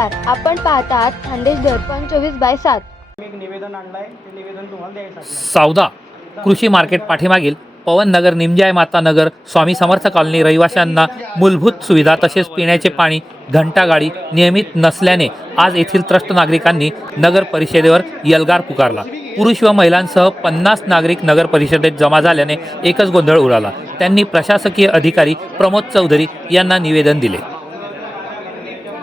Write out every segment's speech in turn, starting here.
नमस्कार आपण पाहतात खानदेश दर्पण चोवीस बाय सात. एक निवेदन आणलंय ते निवेदन तुम्हाला द्यायचं आहे. सावदा कृषी मार्केट पाठीमागील पवन नगर निमजाय माता नगर स्वामी समर्थ कॉलनी रहिवाशांना मूलभूत सुविधा तसेच पिण्याचे पाणी घंटागाडी नियमित नसल्याने आज येथील त्रस्त नागरिकांनी नगर परिषदेवर यलगार पुकारला. पुरुष व महिलांसह पन्नास नागरिक नगर परिषदेत जमा झाल्याने एकच गोंधळ उडाला. त्यांनी प्रशासकीय अधिकारी प्रमोद चौधरी यांना निवेदन दिले.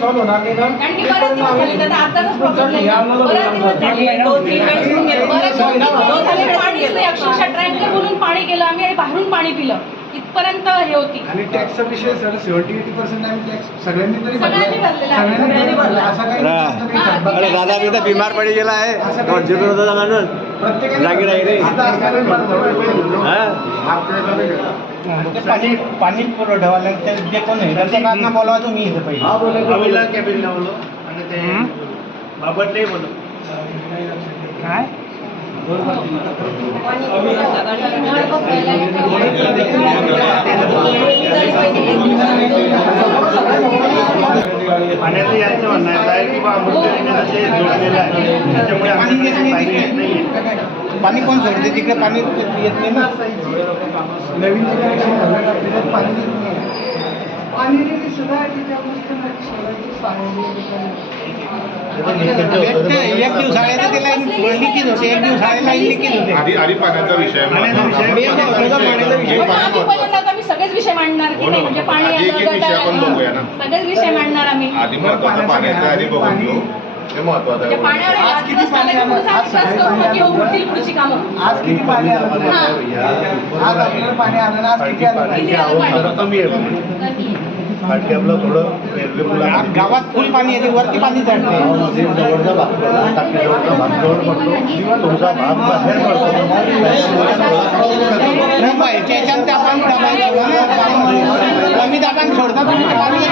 सॉल्व्ह होणार नाही. ना कारण की बरेच दिवस झाले त्याचा आताच प्रॉब्लेम नाही अक्षरशः ट्रँकर बोलून पाणी केलं आम्ही आणि बाहेरून पाणी पिलं. इथपर्यंत हे होती. आणि टॅक्सचा विषय सर सेव्हन्टी एटी पर्सेंट आम्ही टॅक्स सगळ्यांनी तरी सगळ्यांनी भरलेला आहे. सगळ्यांनी सगळ्यांनी तरी भरला. असं काही जास्त काही हा, थकबाकी अरे दादा मी तर बिमार पडी गेला आहे. दोनशे रुपये होता माणूस प्रत्येकाने लागी राही रे. आता असणारे भरपूर हा? ते पाणी पाणी पुरवठावाला ते जे कोण आहे? बोलावा तुम्ही इथे पहिले. काय? पाण्याचं यांचं म्हणणं आहे की बा जोडलेलं आहे त्याच्यामुळे पाणी येत नाही पाणी. पाणी कोण सोडते तिकडे पाणी येत नाही ना नवीन पाणी येत नाही. भेटते. एक दिवसाळ्याचं ते लाईन लिकेज होते एक दिवसाळ्या लाईन लिकेज होते आधी आधी पाण्याचा विषय पाण्याचा विषय. होता पाण्याचा विषय. पण आधी पहिल्यांदा आता आम्ही सगळेच विषय मांडणार की नाही म्हणजे पाणी आधी एक एक आलं विषय आपण तर बघूया ना. सगळेच विषय मांडणार आम्ही आधी महत्वाचं पाण्याचं आधी बघून घेऊ हे महत्वाचं म्हणजे आहे पाण्यावर आज किती दिवस पाणी आलं? आज विश्वास सकाळी करू पाणी की हो आलं. होतील पुढची कामं आज किती पाणी आलं तुम्हाला? हा. आज आपल्याला पाणी आलं ना आज किती आलं नाही? किती आलं पाणी? आवक कमी आहे की आपलं थोडं रेल्वे पुला आज गावात फुल पाणी येते वरती पाणी चढते जवळचा भाग पडला टाकीजवळचा भाग जवळ पडतो तुमचा भाग बाहेर पडतो. कमी दाबान सोडता तुम्ही ते पाणी. येत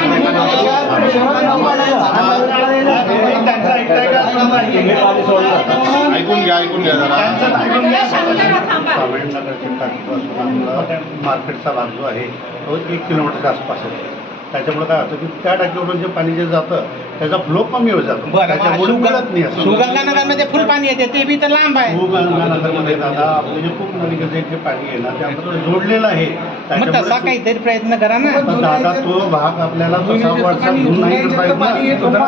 नाही. त्यांचं ऐकताय का पाणी सोडलं ऐकून घ्या ऐकून घ्या जरा. मार्केटचा भाग जो आहे. तो एक किलोमीटरच्या आसपास आहे. त्याच्यामुळे काय होतं की त्या टाकीवरून जे पाणी जे जातं त्याचा फ्लो कमी होत जातो. बरं त्याच्यामुळे मिळत नाही असं. सुगंगानगरमध्ये फुल पाणी येते ते बी तर लांब आहे. भूगंगानगरमध्ये दादा आपले जे खूप नदीकडचे जे पाणी आहे ना ते आपलं जोडलेलं आहे. मग त्याच्यामुळे तसा काहीतरी प्रयत्न करा ना. पण दादा तो भाग आपल्याला तसा वरचा घेऊन नाही पाणी पाहिजे. ना.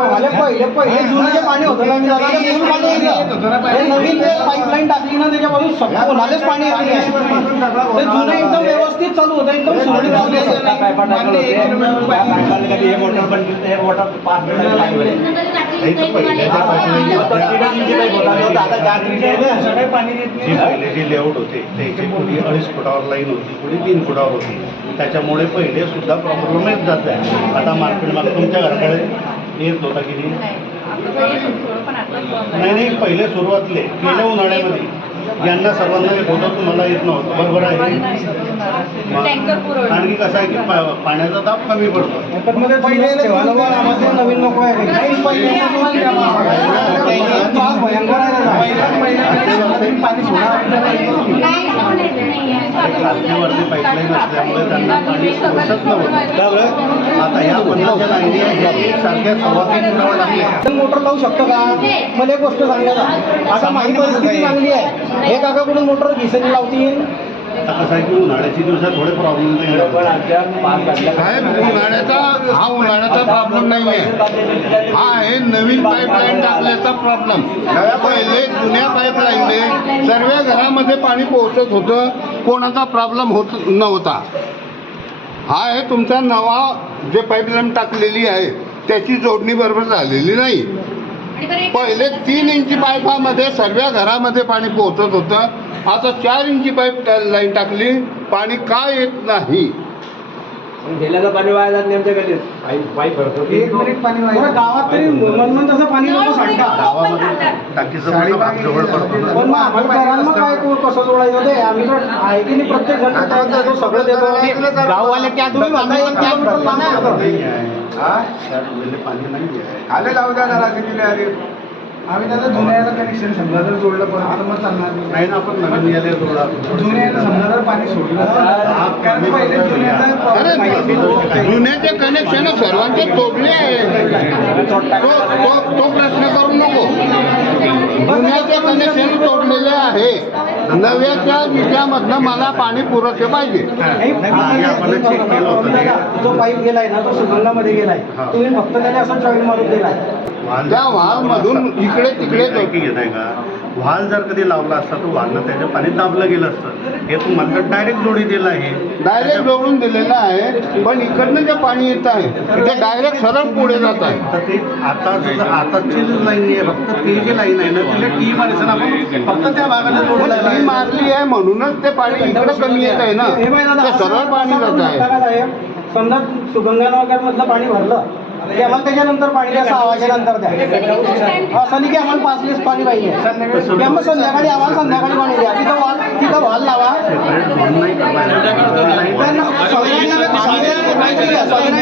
पहिले पहिले जुनं जे पाणी होतं ना, मी दादा ते फुल पाणी येत होतं ना. हे पहिले. नवीन जे पाईपलाईन टाकली ना त्याच्यापासून सगळं कोणालाच पाणी येत नाही ते जुनं एकदम व्यवस्थित चालू होतं एकदम सुरळीत चालू होतं. मागले एक किलोमीटर पाणी नाही तर पहिले जे pipeline सगळे पाणी येत जे पहिले जे लेआउट होते त्याचे कोणी अडीच फुटावर लाईन होती कोणी तीन फुटावर होती त्याच्यामुळे पहिले सुद्धा प्रॉब्लेम येत जात आहे आता मार्केटमध्ये तुमच्या घराकडे येत होता की नाही. नाही पहिले सुरुवातले गेल्या उन्हाळ्यामध्ये यांना सर्वांना येत होतं तुम्हाला येत नव्हतं बरोबर आहे कारण की कसं आहे की पा- पाण्याचा दाब कमी पडतो पाईपलाईन असल्यामुळे त्यांना पाणी पोचत नव्हतं आता ह्या सारख्या फुटावर टाकल्या मोटर लावू शकतो का? मला एक गोष्ट सांगायला आता माझी परिस्थिती चांगली आहे. हे काकाकडून मोटर घिसणी लावतील? आता कसं आहे की उन्हाळ्याची दिवसात थोडे प्रॉब्लेम नाही साहेब उन्हाळ्याचा हा उन्हाळ्याचा प्रॉब्लेम नाही आहे हा आहे नवीन पाईपलाईन टाकल्याचा प्रॉब्लेम पहिले जुन्या पाईपलाईनने सर्व घरामध्ये पाणी पोहोचत होतं. कोणाचा प्रॉब्लेम होत नव्हता. हा आहे तुमचा नवा जे पाईपलाईन टाकलेली आहे त्याची जोडणी बरोबर झालेली नाही. पहिले तीन इंची पाईपामध्ये सर्व घरामध्ये पाणी पोहोचत होतं. आता चार इंची पाईप लाईन टाकली पाणी का येत नाही? गेल्याचं पाणी वाया जात नाही आमच्याकडे पाईप भरतो एक मिनिट पाणी बरं गावात तरी मनमन तसं पाणी मग आम्ही घरांना काय को- कसं जोडायचं ते आम्ही तर आहे की नाही प्रत्येक जण सगळं देतो. गाववाले तुम्ही म्हणता. नाही आहे आले जाऊ द्या जरा किती आले आम्ही त्याचं जुन्या याला कनेक्शन समजा जर जोडलं परत तर मग चालणार नाही. ना आपण नवीन याले जोडा जुन्या याला समजा जर पाणी सोडलं कारण पहिले जुन्याचा. जुन्याचे कनेक्शन सर्वांचे तोडले आहे. तो तो- तो प्रश्न करू नको. जुन्याचे कनेक्शन तोडलेले आहे. नव्याच्या विषयामधनं मला पाणी पुरवठे पाहिजे. जो पाईप गेलाय ना तो सुगंधामध्ये गेलाय. तुम्ही फक्त त्याने असं जॉईन मारून दिलाय. त्या वाहमधून इकडे तिकडे घेत आहे का? वाल जर कधी लावला असता तर वालनं त्याच्या पाणी दाबलं गेलं असतं. हे तू म्हणतात डायरेक्ट जोडी दिलं आहे. डायरेक्ट जोडून दिलेलं आहे पण इकडनं जे पाणी येत आहे ते डायरेक्ट सरळ पुढे जात आहे. तर ते आता आताची लाईन आहे फक्त ती जी लाईन आहे ना तिला टी मारायचं ना आपण फक्त त्या भागाला जोडलेलं ती आहे मारली आहे म्हणूनच ते पाणी इकडे कमी येत आहे ना. ते सरळ पाणी जात आहे? समजा सुगंगानगर मधलं पाणी भरलं की आम्हाला त्याच्यानंतर पाणी द्या सहा वाजेनंतर द्या. असं नाही की आम्हाला पाच लिस्ट पाणी पाहिजे. की आम्हाला संध्याकाळी आम्हाला संध्याकाळी पाणी द्या. तिथं वाल तिथं वाल लावा.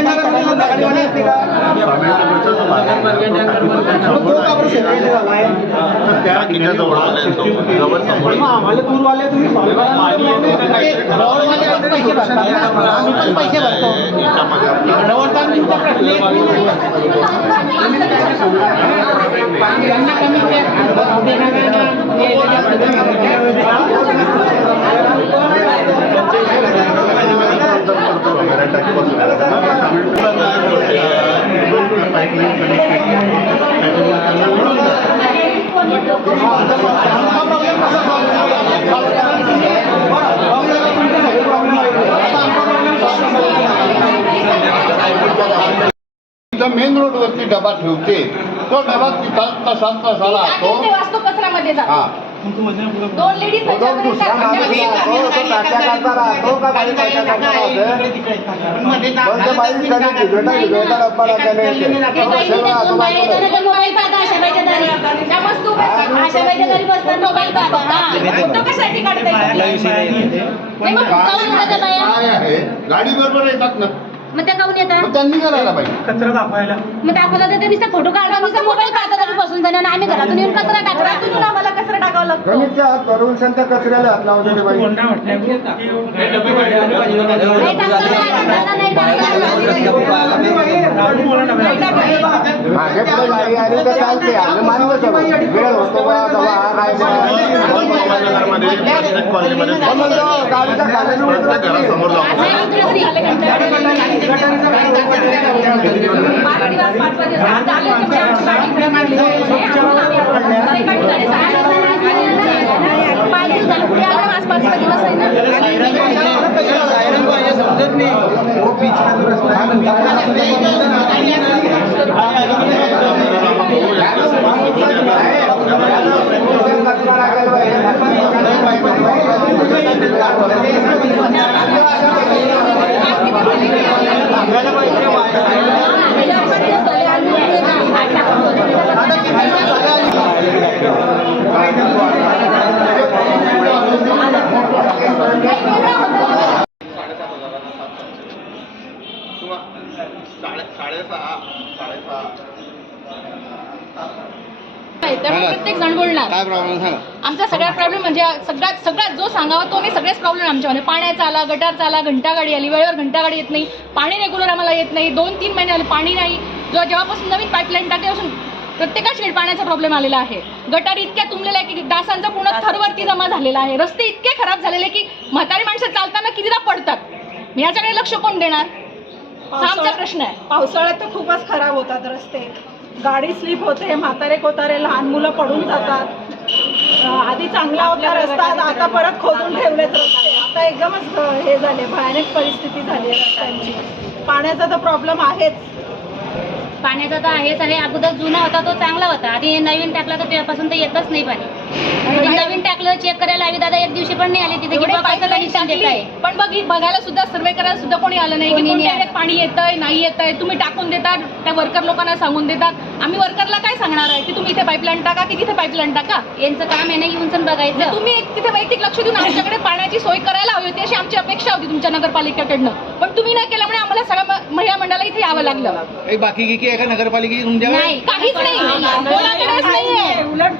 त्यांना आम्हाला दूरवाले तुम्ही पैसे आम्ही पण पैसे भरतो तुमचा प्रश्न येत नाही. त्यांना कमी अंतर पडतो वगैरे टाकीपासून. पाईपलाईन कनेक्ट केली आहे. त्याच्यामुळे त्यांना मिळून जातं. तिथं मेन रोडवरती डबा ठेवते तो डबा तिथं तसा तसा राहतो ते वास्तू कचऱ्यामध्ये जातो हा दोन लेडीज त्याच्यामध्ये मोबाईल पाहता आशाबाईच्या दारी आशाबाईच्या दारी बसतात मोबाईल पाहता फोटो कशासाठी काढताय नाही मग काऊन येतात त्या बाया काय आहे गाडी बरोबर येतात ना मग त्या काऊन येतात मग त्यांनी करायला पाहिजे कचरा दाखवायला मग दाखवला तर ते नुसतं फोटो काढला नुसतं मोबाईल पाहता तरी बसून जाणार आणि आम्ही घरातून येऊन कचरा टाकला घरातून आम्हाला कचरा टाकावा लागतो गणितच्या हात कचऱ्याला हात नाही नाही हा नाही. नाही. पाच दिवस पाच आज पाच दिवस आहे ना समजत नाही हो बीचचा जो रस्ता आहे त्यामुळे बोलणार काय प्रॉब्लेम सांगा आमचा सगळ्यात प्रॉब्लेम म्हणजे सगळ्यात सगळ्यात जो सांगावा तो मी सगळेच प्रॉब्लेम आमच्यामध्ये. पाण्याचा आला गटारचा आला घंटागाडी आली वेळेवर घंटागाडी येत नाही. पाणी रेग्युलर आम्हाला येत नाही. दोन तीन महिने आले पाणी नाही. जो जेव्हापासून नवीन पाईपलाईन टाकल्यापासून प्रत्येकाची पाण्याचा प्रॉब्लेम आलेला आहे. गटार इतक्या तुंबलेल्या आहे की डासांचा पूर्ण थरवरती जमा झालेला आहे. रस्ते इतके खराब झालेले आहे की म्हातारी माणसं चालताना कितीदा पडतात? याच्याकडे लक्ष कोण देणार? हा आमचा प्रश्न आहे. पावसाळ्यात तर खूपच खराब होतात रस्ते. गाडी स्लिप होते म्हातारे कोतारे लहान मुलं पडून जातात. आधी चांगला होता रस्ता आता परत खोदून ठेवलेत रस्ते. आता एकदमच हे झाले भयानक परिस्थिती झाली आहे रस्त्यांची. पाण्याचा तर प्रॉब्लेम आहेच. पाण्याचा तर आहेच आणि अगोदर जुना होता तो चांगला होता. आधी नवीन टाकला तर तेव्हापासून तर येतच नाही पाणी. आणि ते नवीन टाकलं चेक करायला आवी दादा एक दिवशी पण नाही आले तिथे एवढे टाकली, पण बघ बघायला सुद्धा सर्वे करायला सुद्धा कोणी आलं नाही. कोणी की नाही कोणत्या आलं. पाणी येतंय नाही येतंय तुम्ही टाकून देतात त्या वर्कर लोकांना सांगून देतात. आम्ही वर्करला काय सांगणार आहे? की तुम्ही इथे पाईपलाईन टाका की तिथे पाईपलाईन टाका? यांचं काम आहे ना येऊन सण म्हणजे बघायचं तुम्ही एक तिथे वैयक्तिक लक्ष देऊन आमच्याकडे पाण्याची सोय करायला हवी होती अशी आमची अपेक्षा होती तुमच्या नगरपालिकेकडनं. पण तुम्ही नाही केल्यामुळे आम्हाला सगळ्या महिला मंडळाला इथे यावं लागलं. एक बाकी की की एका नगरपालिकेची तुमच्या नाही काहीच नाही. कोणाकडेच नाहीये. उलट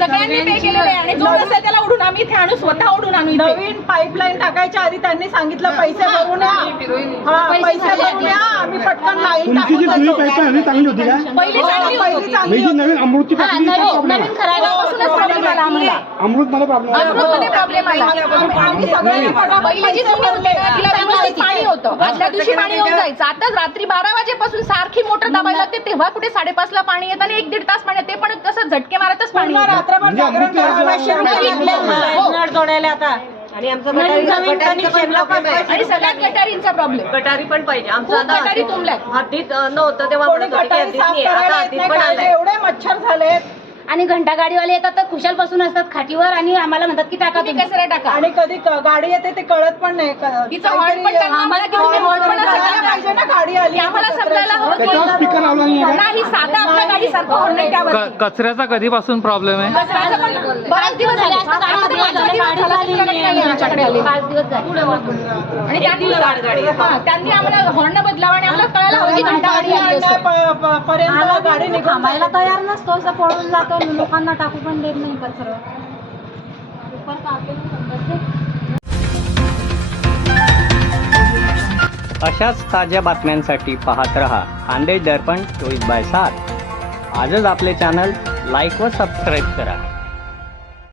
सगळ्यांनी पे केलेलं आहे आणि जो नसेल त्याला उडून आम्ही इथे आणू स्वतः उडून आणू इथे. नवीन पाईपलाईन टाकायच्या आधी त्यांनी सांगितलं पैसे भरून या. हा. पैसे भरून या. आम्ही पटकन लाईन तुमची जी जुनी पाईपलाईन चांगली होती का? पहिली चांगली पहिली होती. चांगली मी जी नवीन अमृतची हा, टाकली नवीन नवीन करायला तेव्हापासूनच प्रॉब्लेम आला आम्हाला. अमृत मला प्रॉब्लेम अमृतमध्ये प्रॉब्लेम आला आम्ही- आम्ही सगळ्यांनी पटापट पहिली जी जुनी होती ना तिला व्यवस्थित पाणी होतं. आदल्या दिवशी पाणी येऊन जायचं. आता रात्री बारा वाजेपासून सारखी मोटर दाबायला लागते तेव्हा कुठे साडेपाच ला पाणी येतं आणि एक दीड तास पाणी येतं. ते पण तसं झटके मारतच पाणी येतं. रात्रभर म्हणजे जागरण. हो. नळ जोडायला आता. आणि आमचं नवीन कनेक्शनला पण पैसे आणि सगळ्यात गटारींचा प्रॉब्लेम गटारी पण पाहिजे. आमचं खूप आता गटारी तुंबल्यात. हद्दीत अं, नव्हतं तेव्हा कोणी म्हणत होते की गटारी हद्दीत साफ नाही. आता करायला येत हद्दीत नाही पण काय आलंय. एवढे मच्छर झालेत. आणि घंटा गाडीवाले येतात तर खुशाल बसून असतात खाटीवर आणि आम्हाला म्हणतात की टाका तुम्ही कचरा टाका? आणि कधी क- गाडी येते ते कळत पण नाही. क- तिचं काहीतरी, हॉर्न पण त्यांना आम्हाला की तुम्ही हॉर्न पण असं करायला टाका. पाहिजे ना गाडी आली की आम्हाला समजायला हवं त्याच्यावर स्पीकर लावला नाही आहे की? का? नाही साधा आपल्या गाडीसारखं हॉर्न नाही त्यावर कचऱ्याचा कधीपासून प्रॉब्लेम आहे? पण बरेच दिवस झाले. आता गाडी आता आली, पाच दिवस झाले, आली, गाडी आली आमच्याकडे आली पाच दिवस झाले. आणि त्यांनी हा, त्यांनी आम्हाला हॉर्न बदलावा आणि पर्यंत गाडी निघून थांबायला तयार नसतो असं पळून जातो. लोकांना टाकू पण देत नाही कचरा. अशाच ताज्या बातम्यांसाठी पाहत रहा. खानदेश दर्पण चोवीस बाय सात. आजच आपले चॅनल लाईक व सबस्क्राईब करा.